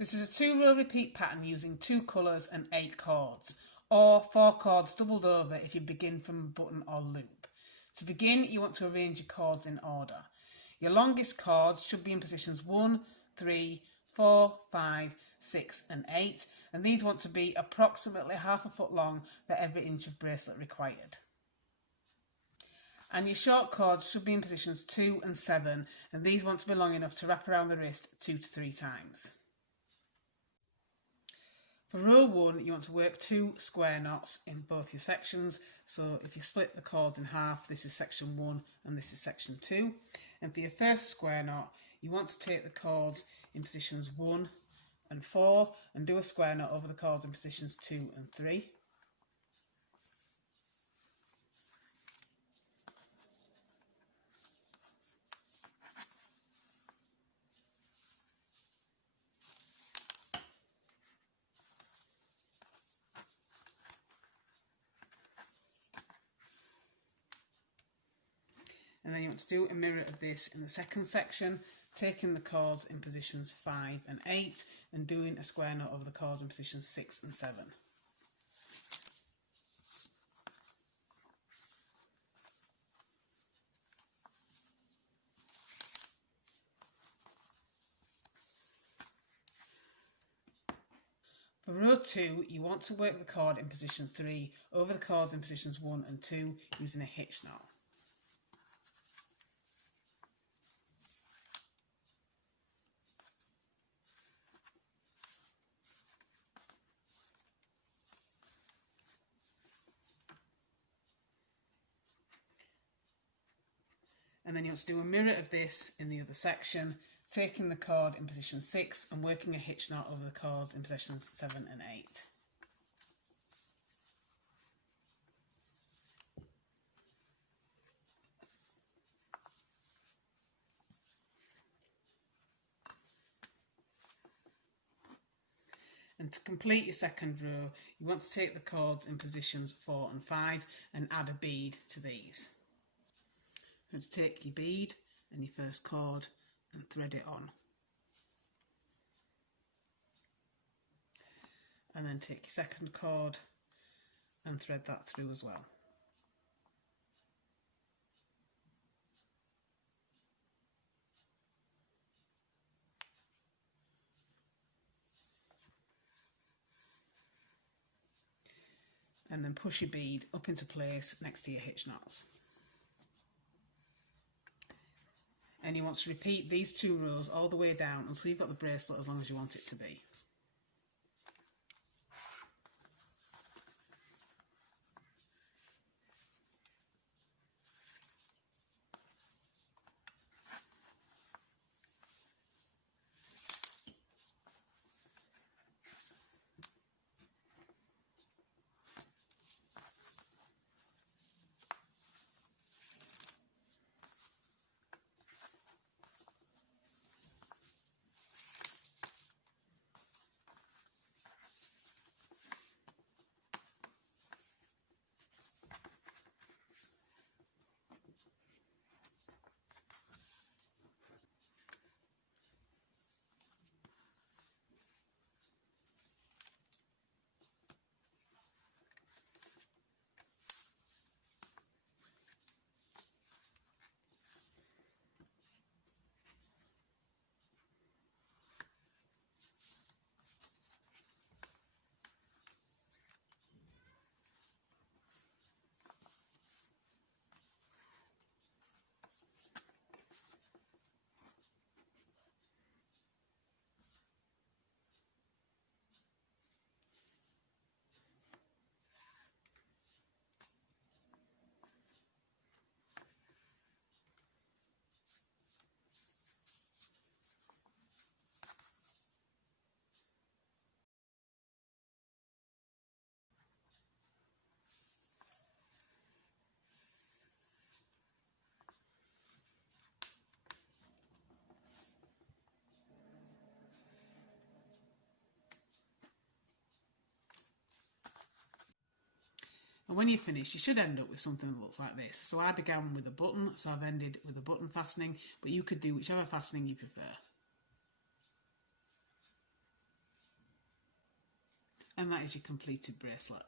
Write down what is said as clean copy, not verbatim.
This is a 2-row repeat pattern using 2 colours and 8 cords, or 4 cords doubled over if you begin from a button or loop. To begin, you want to arrange your cords in order. Your longest cords should be in positions 1, 3, 4, 5, 6 and 8, and these want to be approximately half a foot long for every inch of bracelet required. And your short cords should be in positions 2 and 7, and these want to be long enough to wrap around the wrist 2 to 3 times. For row 1, you want to work 2 square knots in both your sections. So if you split the cords in half, this is section 1 and this is section 2. And for your first square knot, you want to take the cords in positions 1 and 4 and do a square knot over the cords in positions 2 and 3. And then you want to do a mirror of this in the second section, taking the cords in positions 5 and 8 and doing a square knot over the cords in positions 6 and 7. For row 2, you want to work the cord in position 3 over the cords in positions 1 and 2 using a hitch knot. And then you want to do a mirror of this in the other section, taking the cord in position 6 and working a hitch knot over the cords in positions 7 and 8. And to complete your second row, you want to take the cords in positions 4 and 5 and add a bead to these. You're going to take your bead and your first cord and thread it on. And then take your second cord and thread that through as well. And then push your bead up into place next to your hitch knots. And you want to repeat these 2 rows all the way down until you've got the bracelet as long as you want it to be. And when you're finished, you should end up with something that looks like this. So I began with a button, so I've ended with a button fastening, but you could do whichever fastening you prefer. And that is your completed bracelet.